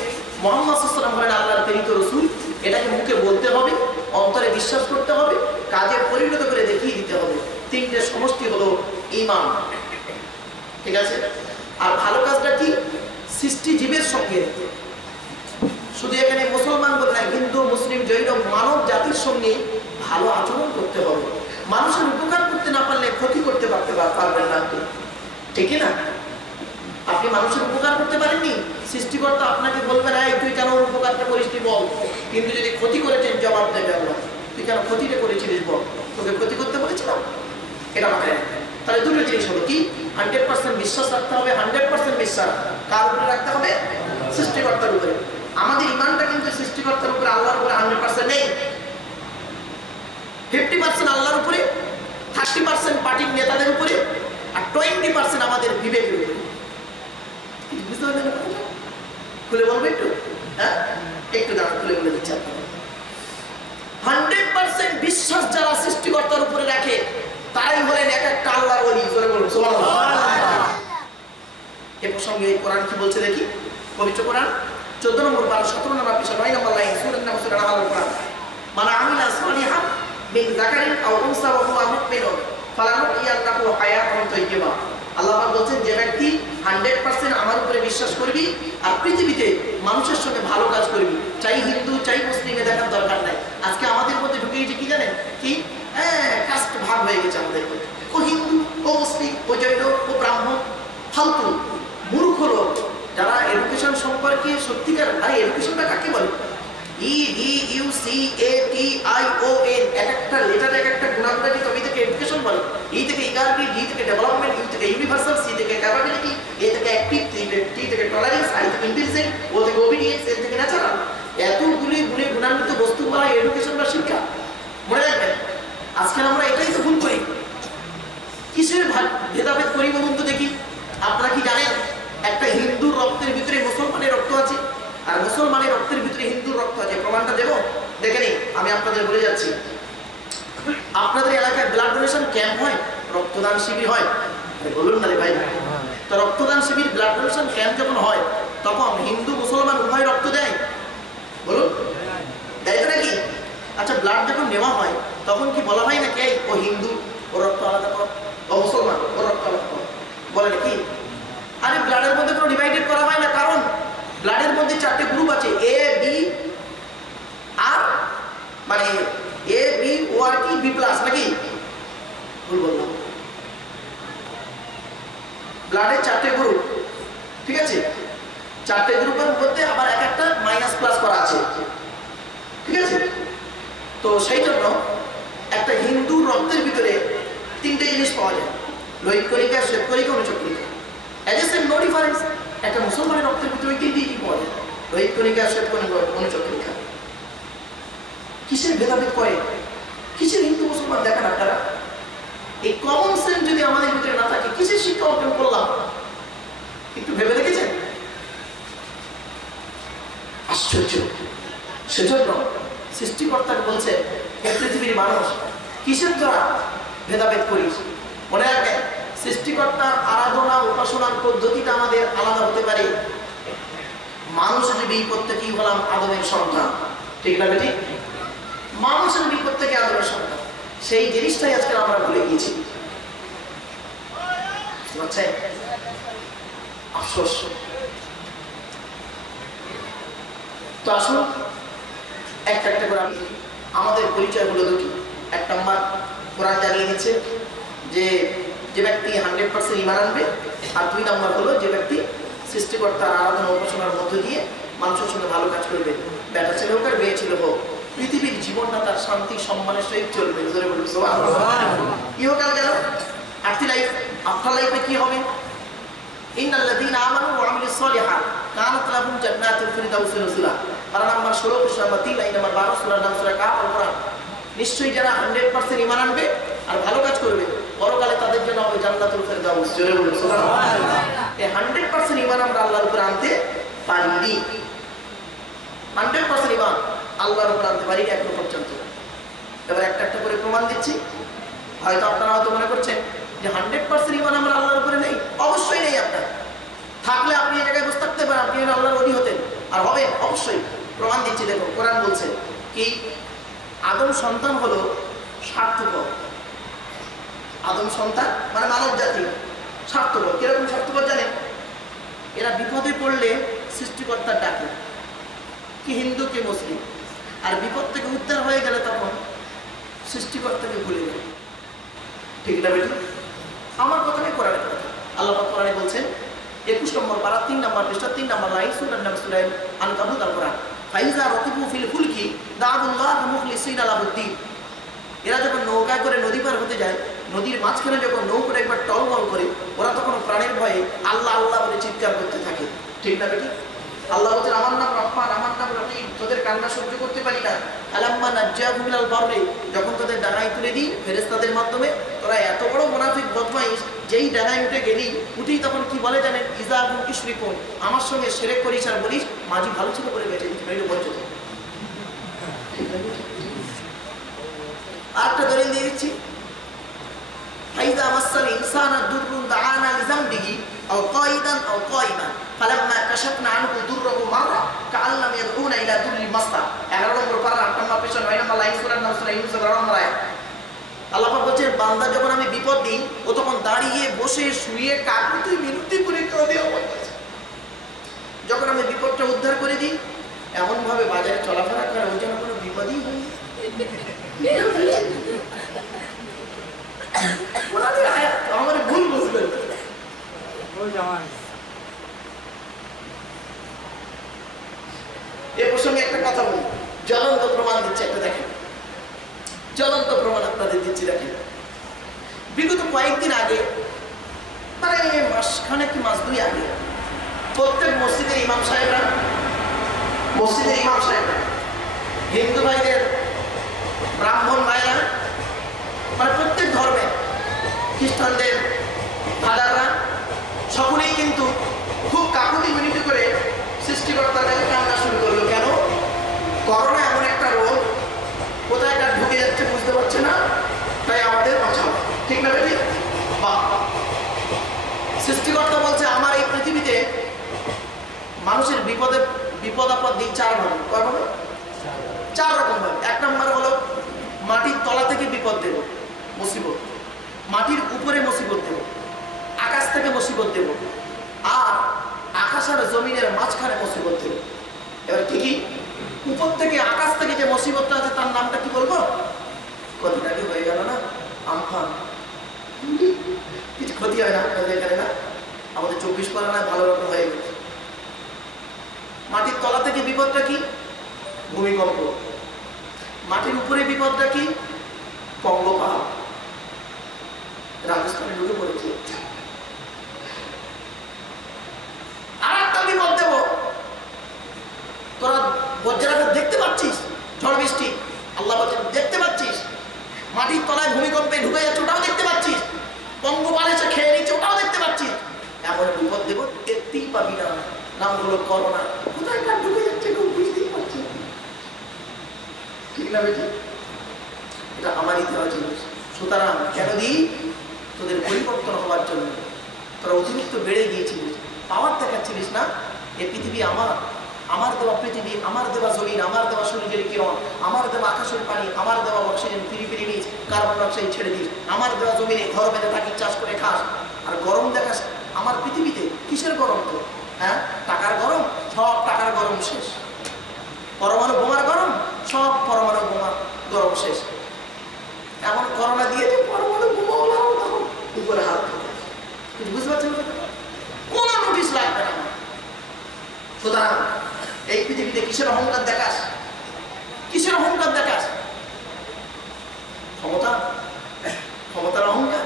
মুহাম্মদ সাল্লাল্লাহু আলাইহি ওয়াসাল্লাম হলেন আল্লাহর প্রেরিত রাসূল, এটাকে মুখে বলতে হবে, অন্তরে বিশ্বাস করতে হবে, কাজে পরিণত করে দেখিয়ে দিতে হবে। তিনটে সমষ্টি হলো ঈমান। ঠিক আছে? আর ভালো কাজটা কি? সৃষ্টি জীবের সঙ্গে, শুধু এখানে মুসলমান বলে না, হিন্দু, মুসলিম, জৈন, মানব জাতির সঙ্গে ভালো আচরণ করতে হবে। মানুষের উপকার করতে না পারলে ক্ষতি করতে পারবেন না। ঠিক না? আপনি মানুষের উপকার করতে পারেননি, সৃষ্টিকর্তা আপনাকে বলবেন, এই তুই কেন উপকারটা করিস নি বল। কিন্তু যদি ক্ষতি করেছেন জবাব দেবে আল্লাহ, তুই কেন ক্ষতিটা করেছিলিস বল, তোকে ক্ষতি করতে বলেছিলাম। এটা মাথায় রাখবেন। তাহলে দুটো জিনিস হলো কি? 100% বিশ্বাস রাখতে হবে। 100% বিশ্বাস কার উপরে রাখতে হবে? সৃষ্টিকর্তার উপরে। আমাদের ঈমানটা কিন্তু সৃষ্টিকর্তার উপরে, আল্লাহর উপরে 100% নেই। 50% আল্লাহর উপরে, 30% পার্টির নেতাদের উপরে, আর 20% আমাদের বিবেকের উপরে। বুঝতে পারলেন? খুলে বলবো একটু? হ্যাঁ, একটু দাঁড়ান, খুলে বলে দিচ্ছি আপনাকে। 100% বিশ্বাস যারা সৃষ্টিকর্তার উপরে রাখে তারাই হলেন এক একটা আল্লাহর ওলি। জোরে বলুন সুবহানাল্লাহ। এ প্রসঙ্গে এই কোরআন কি বলছে দেখি? পবিত্র কোরআন 14 নম্বর পারা 17 নম্বর পৃষ্ঠা 9 নম্বর লাইন সূরা নাম সূরা আল কোরআন। মান আমিলা সালিহান মিন যাকারিন আও উনসা ওয়া হুয়া মুমিনুন ফালানুহইয়ান্নাহু হায়াতান তাইয়্যিবা। আল্লাহ পাক বলছেন, যে ব্যক্তি 100% আমার উপরে বিশ্বাস করবি আর পৃথিবীতে মানুষের সঙ্গে ভালো কাজ করবি, চাই হিন্দু চাই মুসলিমে দেখার দরকার নাই। আজকে আমাদের মধ্যে ঢুকে গেছে কি জানেন? কি? কাস্ট ভাগ হয়ে গেছে আমাদের মধ্যে। ও হিন্দু, ও মুসলিম, ও জৈন, ও ব্রাহ্মণ। ফালতু মূর্খ লোক যারা এডুকেশন সম্পর্কে সত্যিকার, আরে এডুকেশনটা কাকে বলে? EDUCATION, এক একটা লেটার এক একটা গুণাগুণাকে তবে থেকে এডুকেশন বলে। ই থেকে ইগালিটি, ডি থেকে ডেভেলপমেন্ট, ইউ থেকে ইউনিভার্সাল, সি থেকে ক্যাপাবিলিটি, এ থেকে অ্যাক্টিভ, টি থেকে টলারেন্স, আই থেকে ইন্টেলিজেন্ট, ও থেকে ওবিডিয়েন্স, এ থেকে ন্যাচারাল। এতগুলি গুণে গুণান্বিত বস্তু বলা এডুকেশন বা শিক্ষা। মনে রাখবেন, আজকে আমরা এটাই তো ভুল করি। কিসের ভেদাভেদ করি বলুন তো দেখি? আপনারা কি জানেন একটা হিন্দুর রক্তের ভিতরে মুসলমানের রক্ত আছে, আর মুসলমানের রক্তের ভিতরে হিন্দুর রক্ত আছে? প্রমাণটা দেবো, দেখে নিন। আমি আপনাদের বলে যাচ্ছি, আপনাদের এলাকায় ব্লাড ডোনেশন ক্যাম্প হয়, রক্তদান শিবির হয়? বলুন না রে ভাই। তো রক্তদান শিবির, ব্লাড ডোনেশন ক্যাম্প যখন হয় তখন হিন্দু মুসলমান উভয় রক্ত দেয়? বলুন, দেয় তো নাকি? আচ্ছা, ব্লাড যখন নেওয়া হয় তখন কি বলা হয় না কে ও হিন্দু, ও রক্ত আলাদা কর, ও মুসলমান, ও রক্ত আলাদা কর, বলে নাকি? আরে ব্লাডের মধ্যে কোনো ডিভাইডেড করা হয় না, কারণ ব্লাডের মধ্যে 4টে গ্রুপ আছে, এ বি আর, মানে এ বি ও আর কি বি প্লাস নাকি? ভুল বললাম। ব্লাডের 4টে গ্রুপ, ঠিক আছে? 4টে গ্রুপের মধ্যে আবার এক একটা মাইনাস প্লাস করা আছে, ঠিক আছে? তো সেই জন্য একটা হিন্দুর রক্তের ভিতরে 3টে জিনিস পাওয়া যায়, লোহিত কণিকা, শ্বেত কণিকা, অনুচক কণিকা। No difference. একটা মুসলমানের রক্তের ভিতরে 3টি পাওয়া যায়, লোহিত কণিকা, শ্বেত কণিকা, অনুচক কণিকা। কিসের ভেদাভেদ করে? কিসের হিন্দু মুসলমান দেখেন আপনারা? এই কমন সেন্স যদি আমাদের ভিতরে না থাকে, কিসের শিক্ষা অর্জন করলাম? একটু ভেবে দেখেছেন? আশ্চর্য। সেজন্য সৃষ্টিকর্তাকে বলছে, পৃথিবীর মানুষ কিসের দ্বারা ভেদাভেদ করিস? মনে রাখবেন, সৃষ্টিকর্তার আরাধনা উপাসনার পদ্ধতিটা আমাদের আলাদা হতে পারে। মানুষ যদি প্রত্যেকেই হলাম আদমের সন্তান, ঠিক না বেটি? মানুষের প্রত্যেকে আদমের সন্তান, সেই জিনিসটাই আজকে আমরা ভুলে গিয়েছি। আফসোস। তো আসুন একটা একটা করে আমাদের পরিচয়গুলো দেখি। এক নম্বর, কোরআন জানিয়ে দিচ্ছে যে যে ব্যক্তি 100% ঈমান আনবে, আর 2 নম্বর হলো যে ব্যক্তি সৃষ্টিকর্তার আরাধনা উপাসনার মধ্য দিয়ে মানুষের সঙ্গে ভালো কাজ করবে, বেটা ছেলে হোক আর মেয়ে ছেলে হোক, পৃথিবীর জীবনটা তার শান্তি সম্মানের সহিত চলবে। ইহকাল গেল, আফটার লাইফ, আফটার লাইফে কি হবে? ইন্নাল্লাযীনা আমানু ওয়া আমিলুস সালিহাত কানাত লাহুম জান্নাতুল ফিরদাউস নুজুলা। পারা নাম্বার 16, পৃষ্ঠা নাম্বার 3, লাইন নাম্বার 12, সূরার নাম সূরা কাফ, আল কোরআন। নিশ্চয়ই যারা 100% ঈমান আনবে আর ভালো কাজ করবে, পরকালে তাদের জন্য হবে জান্নাতুল ফিরদাউস। জোরে বলুন সুবহানাল্লাহ। এই 100% ঈমান আমরা আল্লাহর উপর আনতে পারিনি। 100% ঈমান আল্লাহর উপর আনতে পারিনি এখনো পর্যন্ত। এবার একটা একটা করে প্রমাণ দিচ্ছি। হয়তো আপনারা হয়তো মনে করছেন যে 100% ঈমান আমরা আল্লাহর উপরে নেই। অবশ্যই নেই। আপনার থাকলে আপনি এই জায়গায় বসে থাকতে পারেন, আপনি আল্লাহর ওলি হতেন আর হবেন অবশ্যই। প্রমাণ দিচ্ছি, দেখো কোরআন বলছে কি আদম সন্তান হলো স্বার্থপর। আদম সন্তান মানে মানব জাতি স্বার্থপর। কিরকম স্বার্থপর জানেন? এরা বিপদে পড়লে সৃষ্টিকর্তার ডাকে, কি হিন্দু কি মুসলিম, আর বিপদ থেকে উদ্ধার হয়ে গেলে তখন সৃষ্টিকর্তাকে ভুলে যাবে। ঠিক না বেটি? আমার কথা নেই, কোরআনের কথা। আল্লাহ পাক কোরআনে বলছেন 21 নম্বর পারা 3 নম্বর পৃষ্ঠা 3 নম্বর লাইন, সূরার নাম সূরা আল-কাবুত, আল কোরআন। ফাইজা রাকিবু ফিল ফুলকি দাআউল্লাহ মুখলিসিনা লাহুদ্দিন। এরা যখন নৌকায় করে নদী পার হতে যায়, নদীর মাঝখানে যখন নৌকাটা একবার টলমল করে, ওরা তখন প্রাণের ভয়ে আল্লাহ আল্লাহ বলে চিৎকার করতে থাকে। ঠিক না বেটি? আল্লাহ বলছেন আমার নাম রহমান, আমার নাম রহিম, তোদের কান্না সহ্য করতে পারি না। আলাম্মা নাজ্জাহুম মিনাল বাররি, যখন তোদের ডাঙায় তুলে দিই ফেরেশতাদের মাধ্যমে, তোরা এত বড় মুনাফিক বদমাইশ, যেই ডাঙায় উঠে গেলি, উঠেই তখন কি বলে জানেন? ইজা হুম ইশরিকুন, আমার সঙ্গে শিরক করিস আর বলিস মাঝি ভালো ছিল বলে বেঁচে দিচ্ছি, নইলে বঞ্চিত। আরেকটা দলিল দিয়ে দিচ্ছি। ফাইজা মাসাল ইনসানা দুররুন দাআনা লিযামবিহি আও কাইদান আও কাইমান ফালাম্মা কাশাফনা আনহু দুররাহু মাররা কাআল্লাম ইয়াদউনা ইলা দুররি মাসতা। 11 নম্বর পারা 8 নম্বর পৃষ্ঠা 9 নম্বর লাইন, সূরার নাম সূরা ইউনূস 12 নম্বর আয়াত। আল্লাহ পাক বলেন বান্দা যখন আমি বিপদ দিই, ও তখন দাঁড়িয়ে বসে শুয়ে কাকুতি মিনতি করে কাঁদে আমার কাছে। যখন আমি বিপদটা উদ্ধার করে দিই, এমন ভাবে বাজারে চলাফেরা করে ও যেন কোনো বিপদই হয়নি। আমার ভুল বুঝবেন। এ প্রসঙ্গে একটা কথা বলি, জ্বলন্ত প্রমাণ দিচ্ছে একটা, দেখেন জ্বলন্ত প্রমাণ আপনাদের দিচ্ছি। দেখেন বিগত কয়েকদিন আগে, মানে মাসখানেক কি মাস 2 আগে, প্রত্যেক মসজিদের ইমাম সাহেবরা হিন্দু ভাইদের, ব্রাহ্মণ ভাইরা, মানে প্রত্যেক ধর্মে, খ্রিস্টানদের ফাদাররা সকলেই কিন্তু খুব কাকুতি মিনতি করে সৃষ্টিকর্তার কাছে কান্না শুরু করলো। কেন? করোনা এমন একটা রোগ, কোথায় এটা ঢুকে যাচ্ছে বুঝতে পারছে না, তাই আমাদের বাঁচাও। ঠিক না বেটি? সৃষ্টিকর্তা বলছে আমার এই পৃথিবীতে মানুষের বিপদ আপদ দিই 4 ভাবে। কয় ভাবে? 4 রকম ভাবে। 1 নম্বর হলো মাটির তলা থেকে বিপদ দেব, মুসিবত। মাটির উপরে মুসিবত দেব, আকাশ থেকে মুসিবত দেব, আর আকাশ আর জমিনের মাঝখানে মুসিবত দেব। এবার ঠিকই উপর থেকে, আকাশ থেকে যে মুসিবতটা আছে তার নামটা কি বলবো? কতটা কি হয়ে গেল না? আমফান। কিছু ক্ষতি হয় না আপনাদের এখানে? না, আমাদের 24 পরগনায় ভালো রকম হয়ে গেছে। মাটির তলা থেকে বিপদটা কি? ভূমিকম্প। মাটির উপরে বিপদটা কি? পঙ্গপাল। রাজস্থানে ঢুকে পড়েছে। আর একটা বিপদ দেব, তোরা বজ্রাঘাত দেখতে পাচ্ছিস, ঝড় বৃষ্টি, আল্লাহ বলছেন দেখতে পাচ্ছিস, মাটির তলায় ভূমিকম্পে ঢুকে যাচ্ছে ওটাও দেখতে পাচ্ছিস, পঙ্গপাল এসে খেয়ে নিচ্ছে ওটাও দেখতে পাচ্ছিস। এমন বিপদ দেব দেখতেই পাবি না, নাম হলো করোনা। কোথায় কার ঢুকে যাচ্ছে কেউ বুঝতেই পারছে না। ঠিক না বেটি? এটা আমারই দেওয়া জিনিস। সুতরাং কেন দিই? তোদের পরিবর্তন হওয়ার জন্য। তোরা অতিরিক্ত বেড়ে গিয়েছিলিস, পাওয়ার দেখাচ্ছিলিস না। এ পৃথিবী আমার, আমার দেওয়া পৃথিবী, আমার দেওয়া জমিন, আমার দেওয়া সূর্যের কিরণ, আমার দেওয়া আকাশের পানি, আমার দেওয়া অক্সিজেন ফিরি ফিরি নিস, কার্বন ডাইঅক্সাইড ছেড়ে দিস, আমার দেওয়া জমিনে ঘর বেঁধে থাকি, চাষ করে খাস। আর গরম দেখাস আমার পৃথিবীতে, কিসের গরম তো? হ্যাঁ, টাকার গরম, সব টাকার গরম শেষ। পরমাণু বোমার গরম, সব পরমাণু বোমার গরম শেষ। এমন করোনা দিয়েছে পরমাণু বোমা উপরে হাত কিন্তু বুঝতে পারছেন কোনো নোটিশ লাগবে না। সুতরাং এই পৃথিবীতে কিসের অহংকার দেখাস? কিসের অহংকার দেখাস? ক্ষমতা, ক্ষমতার অহংকার।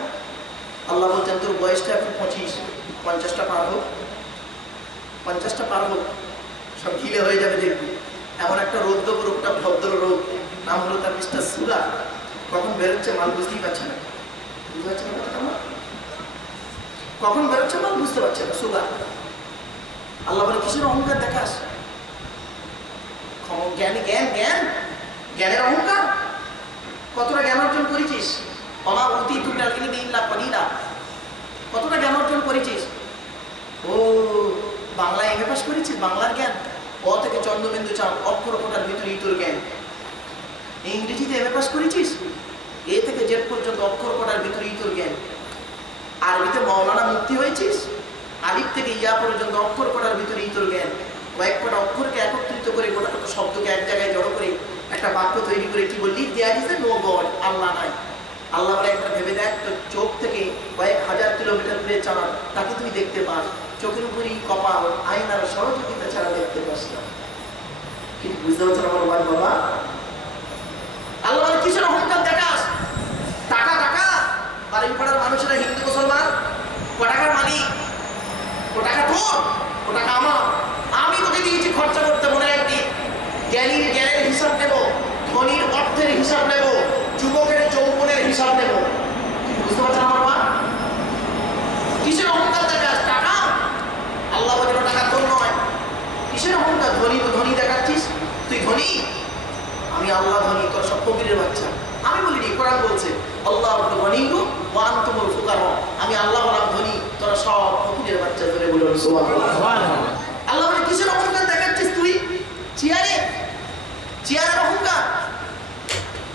আল্লাহ বলছেন তোর বয়সটা এখন 25, 50টা পার হোক, 50টা পার হোক, সব ঢিলে হয়ে যাবে দেখবি। এমন একটা রোগ দেবো, রোগটা ভদ্র রোগ, নাম হলো তার মিস্টার সুগার। কখন বেরোচ্ছে মাল বুঝতেই পারছে না, বুঝতে পারছে না কখন বেরোচ্ছে মাল বুঝতে পারছে না, সুগার। আল্লাহ বলে কিসের অহংকার দেখাস? জ্ঞান জ্ঞান জ্ঞান জ্ঞানের অহংকার। কতটা জ্ঞান অর্জন করেছিস? অমা অতি তুটাল ইলমি ইল্লা কলিলা। কতটা জ্ঞান অর্জন করেছিস? ও বাংলা এমএ পাস করেছিস, বাংলার জ্ঞান। অ থেকে চন্দ্রবিন্দু চাঁদ অক্ষর কোটার ভিতরেই তোর জ্ঞান। ইংরেজিতে এমএ পাস করেছিস, এ থেকে জেড পর্যন্ত অক্ষর কোটার ভিতরেই তোর জ্ঞান। আরবিতে মৌলানা মুক্তি হয়েছিস, আলিফ থেকে ইয়া পর্যন্ত অক্ষর কোটার ভিতরেই তোর জ্ঞান। কয়েক কটা অক্ষরকে একত্রিত করে গোটা কত শব্দকে এক জায়গায় জড়ো করে একটা বাক্য তৈরি করে কি বললি? There is a no god, Allah নাই। আল্লাহ বলে একবার ভেবে দেখ, তোর চোখ থেকে কয়েক হাজার কিলোমিটার দূরে চাঁদ, তাকে তুই দেখতে পাস, চোখের উপরই কপাল, আয়নার সহযোগিতা ছাড়া দেখতে পাস না। কিন্তু বুঝতে পারছেন আমার বাবা? আল্লাহ বলে কিসের অহংকার দেখাস? টাকা টাকা, বাড়ির পাড়ার মানুষেরা হিন্দু মুসলমান, ও টাকার মালিক, ও টাকা তোর, ও টাকা আমার। আমি তোকে দিয়েছি খরচা করতে, মনে রাখবি। জ্ঞানীর জ্ঞানের হিসাব নেব, ধনীর অর্থের হিসাব নেব, যুবকের যৌবনের হিসাব নেব। বুঝতে পারছেন আমার মা? কিসের অহংকার দেখাস? টাকা। আল্লাহ বলে টাকা তোর নয়। কিসের অহংকার? ধনী তো ধনী দেখাচ্ছিস, তুই ধনী, আমি আল্লাহ ধনী, তোর সব ফকিরের বাচ্চা। আমি বলিনি, কোরআন বলছে আল্লাহ গনিয়্যু ওয়া আনতুমুল ফুকারা। আমি আল্লাহ হলাম ধনী, তোরা সব ফকিরের বাচ্চা। ধরে বলুন সুবহানাল্লাহ। আল্লাহ বলে কিসের অহংকার দেখাচ্ছিস তুই? চেয়ারে, চেয়ারের অহংকার।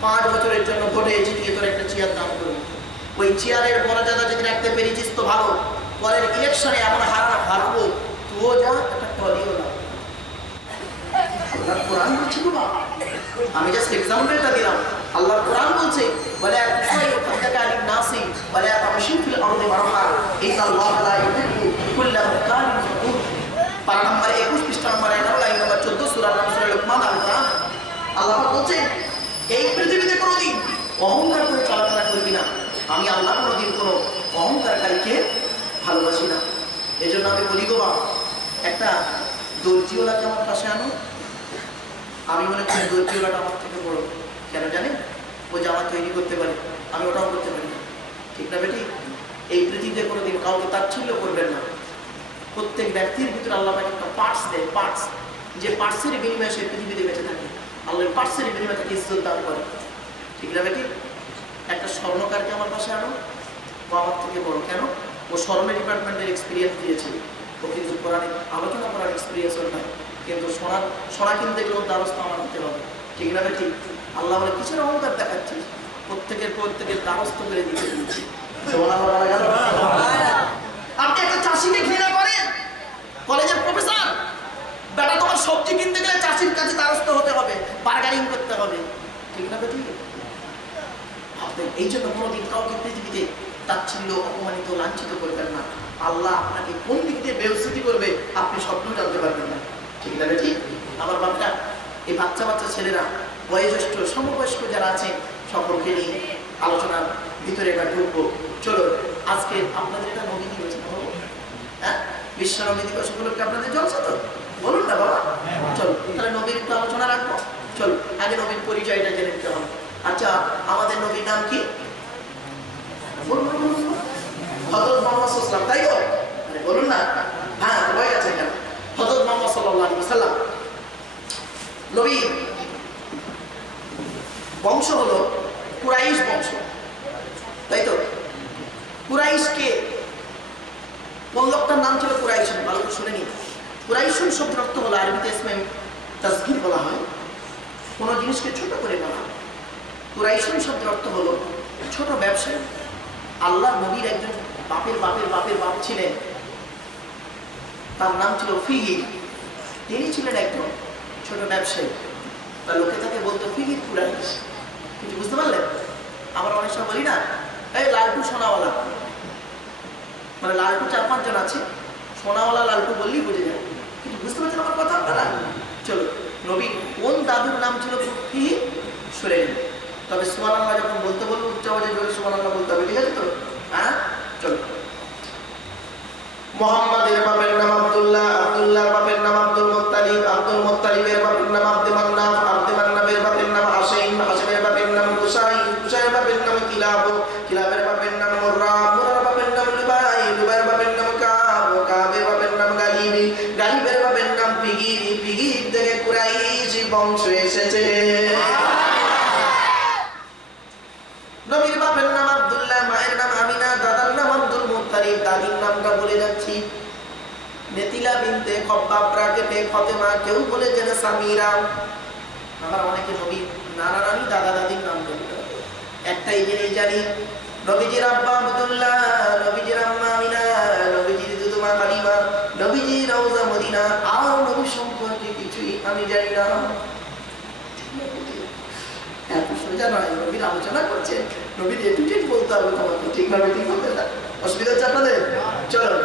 5 বছরের জন্য ভোটে জিতিয়ে তোর একটা চেয়ার দান করবি, ওই চেয়ারের মর্যাদা যদি রাখতে পেরেছিস তো ভালো। পরের ইলেকশনে এমন হারবো, তুইও যা, একটা টলিও না। আল্লাহর কোরআন বলছে বাবা, আমি জাস্ট এক্সাম্পলটা দিলাম। আল্লাহর কোরআন বলছে ওয়ালা তুসাইয়্যিবকা লিন-নাসি ওয়ালা তামশি ফিল আরদি মারহা ইন্নাল্লাহা লা ইউহিব্বু কুল্লা মুখতালিন ফখুর। পারা নম্বর 21, পৃষ্ঠা নম্বর 11, লাইন নম্বর 14, সূরা লুকমান আল-কোরআন। আল্লাহ বলছে এই পৃথিবীতে কোনোদিন অহংকার করে চলাফেরা করবি না। আমি আল্লাহ কোনোদিন কোনো অহংকারকারীকে ভালোবাসি না। এজন্য আমি বলি গো বাবা, একটা দর্জিওয়ালাকে আমার পাশে আনো। আমি মনে করি দর্জিওয়ালাটা আমার থেকে বড়। কেন জানেন? ও জামা তৈরি করতে পারে, আমি ওটাও করতে পারি না। ঠিক না বেটি? এই পৃথিবীতে কোনোদিন কাউকে তাচ্ছিল্য করবেন না। প্রত্যেক ব্যক্তির ভিতরে আল্লাহ একটা পার্টস দেয়, পার্টস, যে পার্টসের বিনিময়ে সে পৃথিবীতে বেঁচে থাকে। আল্লাহ পার্টসের বিনিময়ে তাকে ইজ্জত দান করে। ঠিক না বেটি? একটা স্বর্ণকারকে আমার পাশে আনো, ও আমার থেকে বড়। কেন? ও স্বর্ণ ডিপার্টমেন্টের এক্সপিরিয়েন্স দিয়েছে, ও কিন্তু কোরআনে আলোচনা করার এক্সপিরিয়েন্স ওর নাই। কিন্তু সোনা কিনতে গেলে ওর দ্বারস্থ আমার হতে হবে। ঠিক না বেটি? আল্লাহ বলে কিসের অহংকার দেখাচ্ছিস? প্রত্যেকের দ্বারস্থ করে দিতে দিচ্ছি। আপনি একটা চাষিকে ঘৃণা করেন, কলেজের প্রফেসর, বেটা তোমার সবজি কিনতে গেলে চাষির কাছে দ্বারস্থ হতে হবে, বার্গারিং করতে হবে। ঠিক না বেটি? আপনি এই জন্য কোনোদিন কাউকে পৃথিবীতে তাচ্ছিল্য, অপমানিত, লাঞ্ছিত করবেন না। আল্লাহ আপনাকে কোন দিক দিয়ে বেইজ্জতি করবে আপনি স্বপ্নও জানতে পারবেন না। ঠিক না বেটি? আমার বাচ্চা, এই বাচ্চা বাচ্চা ছেলেরা, বয়োজ্যেষ্ঠ, সমবয়স্ক যারা আছেন, সকলকে নিয়ে আলোচনার ভিতরে এবার ঢুকবো। চলো, আজকে আপনাদের এটা নবী দিবস, হ্যাঁ, বিশ্ব নবী দিবস উপলক্ষে আপনাদের জলসা তো, বলুন না বাবা? চলো তাহলে নবীর একটু আলোচনা রাখবো। চলো আগে নবীর পরিচয়টা জেনে নিতে হবে। আচ্ছা, আমাদের নবীর নাম কি? হযরত মুহাম্মদ সাল্লাল্লাহু আলাইহি ওয়াসাল্লাম, তাই তো? বলুন না? হ্যাঁ, হয়ে গেছে এটা। হযরত মুহাম্মদ সাল্লাল্লাহু আলাইহি ওয়াসাল্লাম নবীর বংশ হলো কুরাইশ বংশ, তাই তো? কুরাইশকে, কোন লোকটার নাম ছিল কুরাইশ, ভালো করে শুনে নিন। কুরাইশুন শব্দের অর্থ হলো, আরবিতে ইসমে তাসগীর বলা হয়, কোনো জিনিসকে ছোট করে বলা। কুরাইশুন শব্দের অর্থ হলো ছোট ব্যবসায়ী। আল্লাহ নবীর একজন বাপের বাপের বাপের বাপ ছিলেন, তার নাম ছিল ফিহির। তিনি ছিলেন একজন ছোট ব্যবসায়ী। তা লোকে তাকে বলতো ফিহির কুরাইশ। কিন্তু বুঝতে পারলেন, আমরা অনেক সময় বলি না, এই লালটু সোনাওয়ালা, মানে লালটু 4-5 জন আছে, সোনাওয়ালা লালটু বললেই বুঝে যায়। কিন্তু বুঝতে পারছেন আমার কথা আপনারা? চলো, নবীর কোন দাদুর নাম ছিল ফিহির, শুনে নিন। তবে সুবহানাল্লাহ যখন বলতে বলবো উচ্চ আওয়াজে জোরে সুবহানাল্লাহ বলতে হবে, ঠিক আছে তো? হ্যাঁ, চলো। মুহাম্মাদের বাপের নাম আব্দুল্লাহ, আব্দুল্লাহর বাপের নাম আব্দুল মুত্তালিব, আব্দুল মুত্তালিবের বাপের নাম আব্দে মান্নাফ, আব্দে মান্নাফের বাপের নাম হাশিম, হাশিমের বাপের নাম কুসাই, কুসাইয়ের বাপের নাম কিলাব, কিলাবের বাপের নাম মুররা, মুররার বাপের নাম লুবাই, লুবাইয়ের বাপের নাম কাব, কাবের বাপের নাম গালিবি, গালিবের বাপের নাম ফিগির, ফিগির থেকে কুরাইশ বংশ এসেছে। নবীর বাপের নাম আব্দুল্লাহ, মায়ের নাম আমিনা, দাদার নাম আব্দুল মুত্তালিব, দাদির নামটা বলে যাচ্ছি, নেতিলা বিনতে খব্বাব ব্রাকেটে ফাতেমা, কেউ বলেছেন সামিরা। আবার অনেকে নবীর নানা নানি দাদা দাদির নাম বলে। একটাই জিনিস জানি, নবীজির আব্বা আব্দুল্লাহ, নবীজির আম্মা আমিনা, নবীজির দুধমা হালিমা, নবীজির রওজা মদিনা, আর নবী সম্পর্কে কিছুই আমি জানি না। এত সোজা নয়, নবীর আলোচনা করছে, নবীর এ টু জেড বলতে হবে তোমাকে, ঠিকভাবে ঠিক বলতে না। অসুবিধা হচ্ছে আপনাদের? চলো।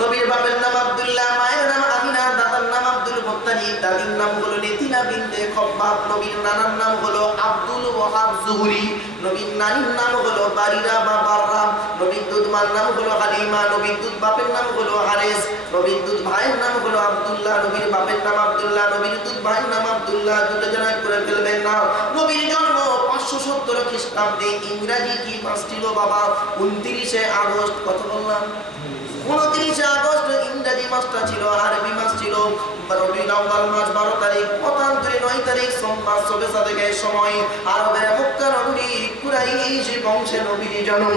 নবীর বাপের নাম আব্দুল্লাহ, মায়ের নাম আমিনা, দাদার নাম আব্দুল মুত্তালিব, দাদির নাম হলো নেতিনা বিনতে খব্বাব, নবীর নানার নাম হলো আব্দুল ওয়াহাব জুহরি, নবীর নানির নাম হলো বারিরা বা বাররা, নবীর দুধমার নাম হলো হালিমা, নবীর দুধ বাপের নাম হলো হারেস, নবীর দুধ ভাইয়ের নাম হলো আব্দুল্লাহ, নবীর বাপের নাম আব্দুল্লাহ, নবীর দুধ ভাইয়ের নাম আব্দুল্লাহ। দুটো জনা করে ফেলবেন না। নবীর জন্ম 570 খ্রিস্টাব্দে, ইংরেজি কি মাস ছিল বাবা? 29 আগস্ট। কত বললাম? 29 আগস্ট ইংরেজি মাসটা ছিল, আরবি মাস ছিল রবিউল আউয়াল মাস 12 তারিখ, মতান্তরে 9 তারিখ সোমবার সবে সাদেকের সময় আরবের মক্কা নগরী কুরাইশ বংশে নবীর জন্ম।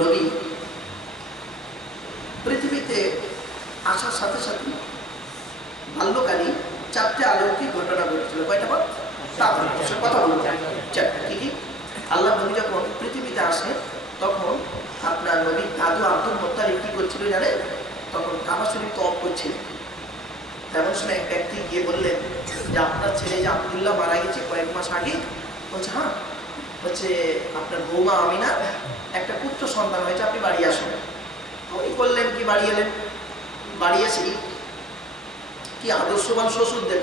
নবী পৃথিবীতে আসার সাথে সাথে বাল্যকালে 4টে অলৌকিক ঘটনা ঘটেছিল। কয়টা বল? কথা বলুন। 4টা। কি কি? আল্লাহ নবী যখন পৃথিবীতে আসে তখন আপনার নবীর দাদু আব্দুল মুত্তালিব কি করছিল জানেন? তখন কাবা শরীফ তওয়াফ করছিলেন। তেমন সময় এক ব্যক্তি গিয়ে বললেন যে আপনার ছেলে যে আব্দুল্লাহ মারা গেছে কয়েক মাস আগে। বলছে হ্যাঁ, হচ্ছে আপনার বৌমা আমিনা একটা পুত্র সন্তান হয়েছে, আপনি বাড়ি আসুন। উনি করলেন কি, বাড়ি এলেন। বাড়ি এসে কি আদর্শবান শ্বশুর দেব,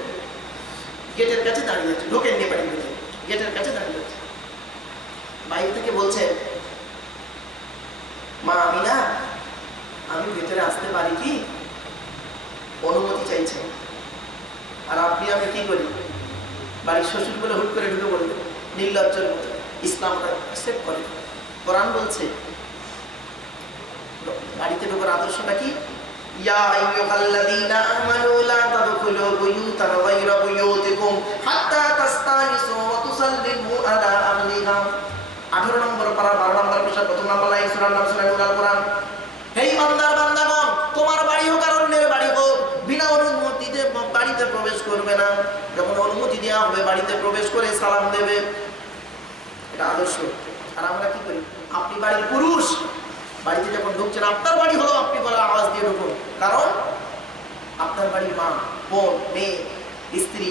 গেটের কাছে দাঁড়িয়ে আছে, ঢোকেন নিয়ে বাড়ির ভিতরে, গেটের কাছে দাঁড়িয়ে আছে। বাইরে থেকে বলছেন মা আমিনা আমি ভেতরে আসতে পারি কি? অনুমতি চাইছেন। আর আপনি আমি কি করি? বাড়ির শ্বশুর বলে হুট করে ঢুকে বললেন, নির্লজ্জের মতো। ইসলামটা অ্যাকসেপ্ট করে। কোরআন বলছে বাড়িতে ঢোকার আদর্শটা কি? ইয়া আইয়ুহাল্লাযীনা আমানু লা তাদখুলু বুয়ুতান গায়রা বুয়ুতিকুম হাত্তা তাস্তানিসু ওয়া তুসাল্লিমু আলা আহলিহা। 18 নম্বর পারা 12 নম্বর পৃষ্ঠা 1ম নম্বর লাইন, সূরা নাম সূরা আল কোরআন। হে ইমানদার বান্দাগণ, তোমার বাড়ি হোক আর অন্যের বাড়ি হোক, বিনা অনুমতিতে বাড়িতে প্রবেশ করবে না। যখন অনুমতি দেওয়া হবে বাড়িতে প্রবেশ করে সালাম দেবে। এটা আদর্শ। আর আমরা কি করি? আপনি বাড়ির পুরুষ, বাড়িতে যখন ঢুকছেন, আপনার বাড়ি হলো, আপনি বলা আওয়াজ দিয়ে ঢুকুন। কারণ আপনার বাড়ির মা, বোন, মেয়ে, স্ত্রী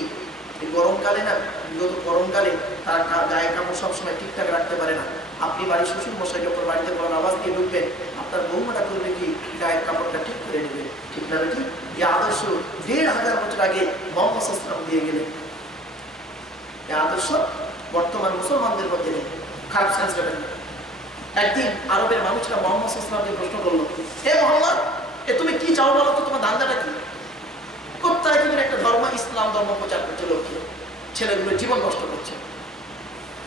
গরমকালে না, বিগত গরমকালে তার গায়ে কাপড় সবসময় ঠিকঠাক রাখতে পারে না। আপনি বাড়ির শ্বশুর মশাই যখন বাড়িতে বলার আওয়াজ দিয়ে ঢুকবেন, আপনার বৌমাটা করবে কি? গায়ের কাপড়টা ঠিক করে নেবে। ঠিক না ঠিক? এই আদর্শ 1500 বছর আগে মোহাম্মদ সাল্লাল্লাহু আলাইহি দিয়ে গেলেন। এই আদর্শ বর্তমান মুসলমানদের মধ্যে নেই। খারাপ সেন্স দেবেন না। একদিন আরবের মানুষরা মোহাম্মদ সাল্লাল্লাহু আলাইহি ওয়াসাল্লামকে প্রশ্ন করলো, হে মোহাম্মদ, তুমি কি চাও বলো তো, তোমার ধান্দাটা কি? কোথায় তুমি একটা ধর্ম, ইসলাম ধর্ম প্রচার করছে, লোককে ছেলেগুলো জীবন নষ্ট করছে,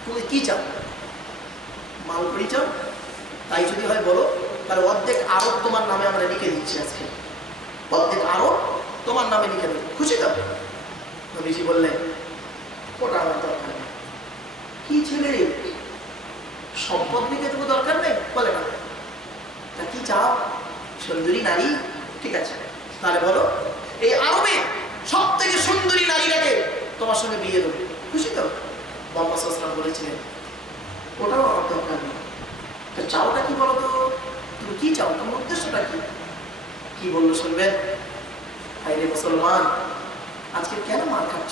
তুমি কি চাও? মালপুরি চাও? তাই যদি হয় বলো, তাহলে অর্ধেক আরব তোমার নামে আমরা লিখে দিচ্ছি আজকে, অর্ধেক আরব তোমার নামে লিখে দেবো, খুশি তো? নবীজি বললেন ওটা আমার দরকার নেই, কি ছেলে, সম্পদ দিকে তোমার দরকার নেই? বলে না। তা কি চাও? সুন্দরী নারী? ঠিক আছে, তাহলে বলো এই আরবে সব থেকে সুন্দরী নারীটাকে তোমার সঙ্গে বিয়ে দেবো, খুশি তো? মোহাম্মদ সাল্লাল্লাহু আলাইহি ওয়াসাল্লাম বলেছিলেন ওটাও আমার দরকার নেই। তো চাওটা কি বলো তো? তুমি কি চাও? তোমার উদ্দেশ্যটা কি? কি বললো শুনবেন? আরে মুসলমান, আজকে কেন মার খাচ্ছ?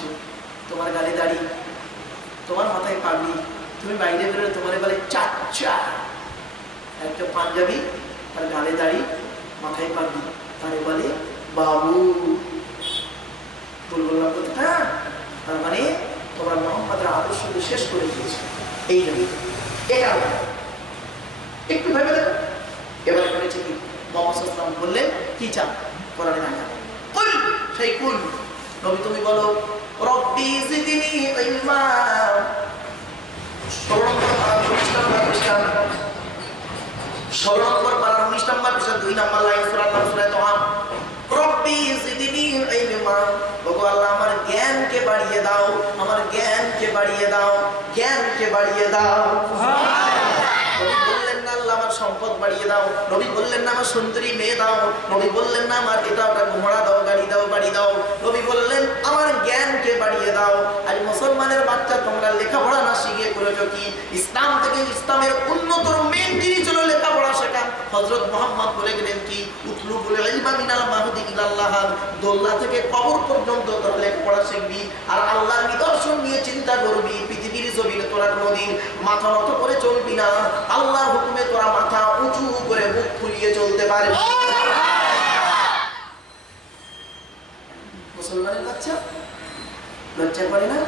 তোমার গালে দাড়ি, তোমার মাথায় পাগড়ি, তুমি বাইরে বেরোলে তোমার বলে চাচা। একটা পাঞ্জাবি, তার গালে দাড়ি, মাথায় পাগড়ি, তারে বলে বাবু। বললাম কথা, তার মানে তোমরা মোহাম্মদের আদর্শকে শেষ করে দিয়েছো। এই নবী এটা একটু ভেবে দেখো। এবারে বলেছে কি মোহাম্মদ সাল্লাল্লাহু আলাইহি ওয়াসাল্লাম বললেন কি চান? কোরআনে না কুল, সেই কুল নবী তুমি বলো রব্বি জিদনি ইলমা। 16 নম্বর পারা 19 নম্বর পৃষ্ঠা 2 নম্বর লাইন সূরা নাম সূরা তোহা। রব্বি জিদনি ইলমা, ওগো আল্লাহ আমার জ্ঞানকে বাড়িয়ে দাও, আমার জ্ঞানকে বাড়িয়ে দাও, জ্ঞানকে বাড়িয়ে দাও। নবী বললেন না আল্লাহ আমার সম্পদ বাড়িয়ে দাও, নবী বললেন না আমার সুন্দরী মেয়ে দাও, নবী বললেন না আমার এটা ওটা ঘোড়া দাও, গাড়ি দাও, বাড়ি দাও, নবী বললেন আমার জ্ঞানকে বাড়িয়ে দাও। আজ মুসলমানের বাচ্চা তোমরা লেখাপড়া না শিখে করেছো কি? ইসলাম থেকে ইসলামের উন্নতর মেন জিনিস হলো লেখাপড়া শেখা। হযরত মুহাম্মদ বলে গেলেন কি উতলুবুল ইলমা মিনাল মাহদি ইলাল্লাহ, দোল্লা থেকে কবর পর্যন্ত তোরা লেখাপড়া শিখবি আর আল্লাহর নিদর্শন নিয়ে চিন্তা করবি। পৃথিবীর জমিনে তোরা কোনোদিন মাথা নত করে চলবি না, আল্লাহর হুকুমে তোরা মাথা উঁচু করে বুক ফুলিয়ে চলতে পারবি। মুসলমানের বাচ্চা লজ্জা করে না?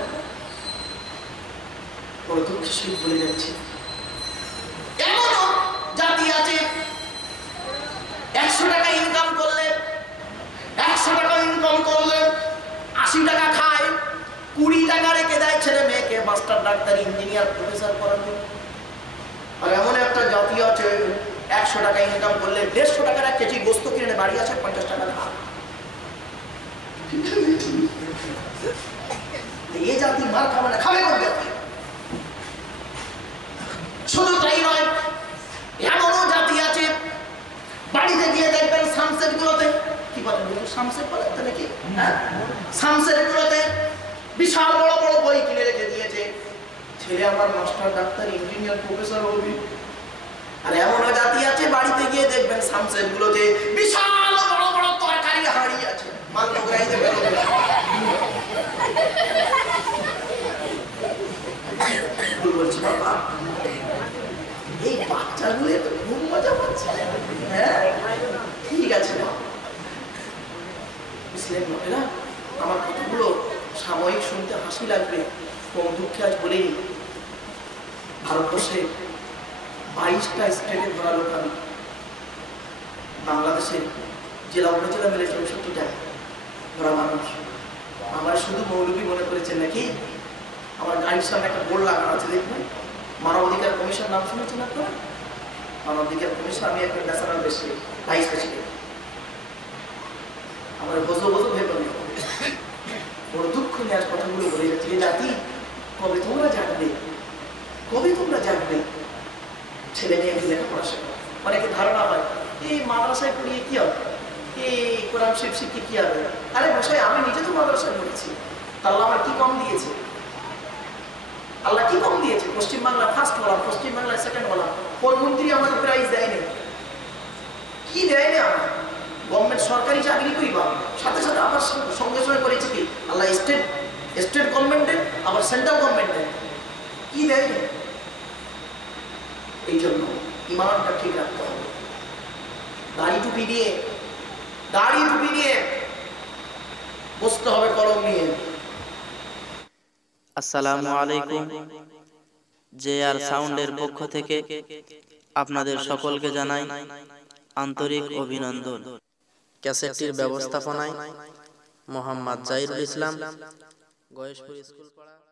বড় দুঃখের সহিত বলে যাচ্ছে এমনও জাতি আছে 100 টাকা ইনকাম করলে 80 টাকা খায়, 20 টাকা রেখে দেয় ছেলে মেয়েকে মাস্টার, ডাক্তার, ইঞ্জিনিয়ার, প্রফেসর করাবে। আর এমন একটা জাতি আছে 100 টাকা ইনকাম করলে 150 টাকার 1 কেজি গোস্ত কিনে বাড়ি আছে 50 টাকা খা। এই জাতি মার খাবে না, খাবে কোন জাতি? শুধু তাই নয়, এমনও জাতি আছে বাড়িতে গিয়ে দেখবেন সানসেট গুলোতে, কি বলেন সানসেট বলেন তো নাকি, সানসেট গুলোতে বিশাল বড় বড় বই কিনে রেখে দিয়েছে, ছেলে আমার মাস্টার, ডাক্তার, ইঞ্জিনিয়ার, প্রফেসর হবে। আর এমনও জাতি আছে বাড়িতে গিয়ে দেখবেন সানসেট গুলোতে বিশাল বড় বড় তরকারি হাঁড়ি আছে, মাল লোকরাইতে বেরোবে। বলছি বাবা এই বাচ্চাগুলো তো খুব মজা পাচ্ছে। হ্যাঁ ঠিক আছে বুঝলেন না? আমার কথাগুলো সাময়িক শুনতে হাসি লাগবে, কম দুঃখে আজ বলিনি। ভারতবর্ষে 22টা স্টেটে ধরা লোক আমি, বাংলাদেশের জেলা উপজেলা মিলে 64টা ধরা মানুষ। আমার শুধু মৌলবী মনে করেছেন নাকি? আমার গাড়ির সামনে একটা বোর্ড লাগানো আছে দেখবেন, মানবাধিকার কমিশন, নাম শুনেছেন আপনারা? মানবাধিকার কমিশন, আমি একটা ন্যাশনাল ভাইস প্রেসিডেন্ট। আমার বোঝো ভেবে বড় দুঃখ নিয়ে আজ কথাগুলো বলে যাচ্ছে। এই জাতি কবে তোমরা জাগবে, কবে তোমরা জাগবে? ছেলে মেয়ে লেখাপড়া শেখা। অনেকে ধারণা হয় এই মাদ্রাসায় পড়িয়ে কি হবে, এই কোরআন শরীফ শিখে কি হবে? আরে মশাই আমি নিজে তো মাদ্রাসায় পড়েছি, আল্লাহ আমার কি কম দিয়েছে? আল্লাহ কি কম দিয়েছে? পশ্চিমবাংলা ফার্স্ট বলা, পশ্চিমবাংলায় সেকেন্ড বলা, কোন মন্ত্রী আমাদের প্রাইজ দেয়নি? কি দেয়নি? আমার গভর্নমেন্ট সরকারি চাকরি করি বা সাথে সাথে আবার সঙ্গে সঙ্গে করেছে কি আল্লাহ স্টেট গভর্নমেন্টের আবার সেন্ট্রাল গভর্নমেন্টের কি দেয়নি? এই জন্য ইমানটা ঠিক রাখতে হবে। দাড়ি টুপি নিয়ে বসতে হবে কলম নিয়ে। আসসালামু আলাইকুম। JR সাউন্ডের পক্ষ থেকে আপনাদের সকলকে জানাই আন্তরিক অভিনন্দন। ক্যাসেটটির ব্যবস্থাপনায় মোহাম্মদ জাহিরুল ইসলাম, গয়েশপুর স্কুল পাড়া।